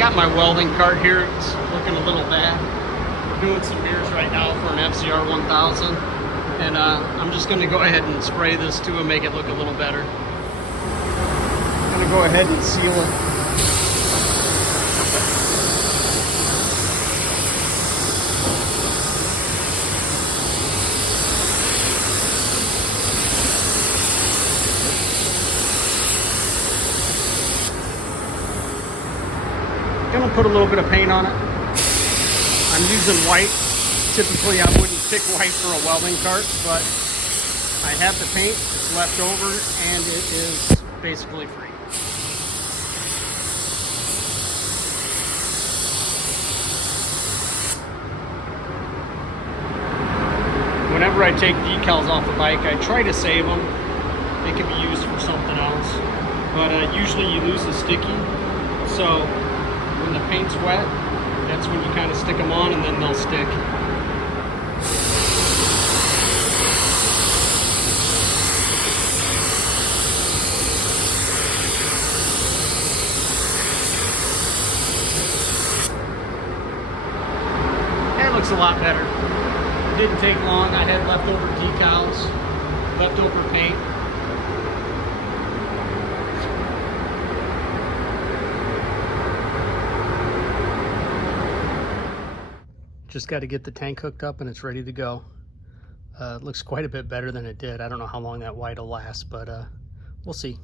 got my welding cart here. It's looking a little bad. We're doing some mirrors right now for an FZR 1000. And I'm just gonna go ahead and spray this too and make it look a little better. I'm gonna go ahead and seal it. Gonna put a little bit of paint on it. I'm using white. Typically I wouldn't pick white for a welding cart, but I have the paint, it's left over, and it is basically free. Whenever I take decals off the bike, I try to save them. They can be used for something else, but usually you lose the sticky. So when the paint's wet, that's when you kind of stick them on and then they'll stick. That looks a lot better. It didn't take long. I had leftover decals, leftover paint. Just got to get the tank hooked up and it's ready to go. It looks quite a bit better than it did. I don't know how long that white will last, but we'll see.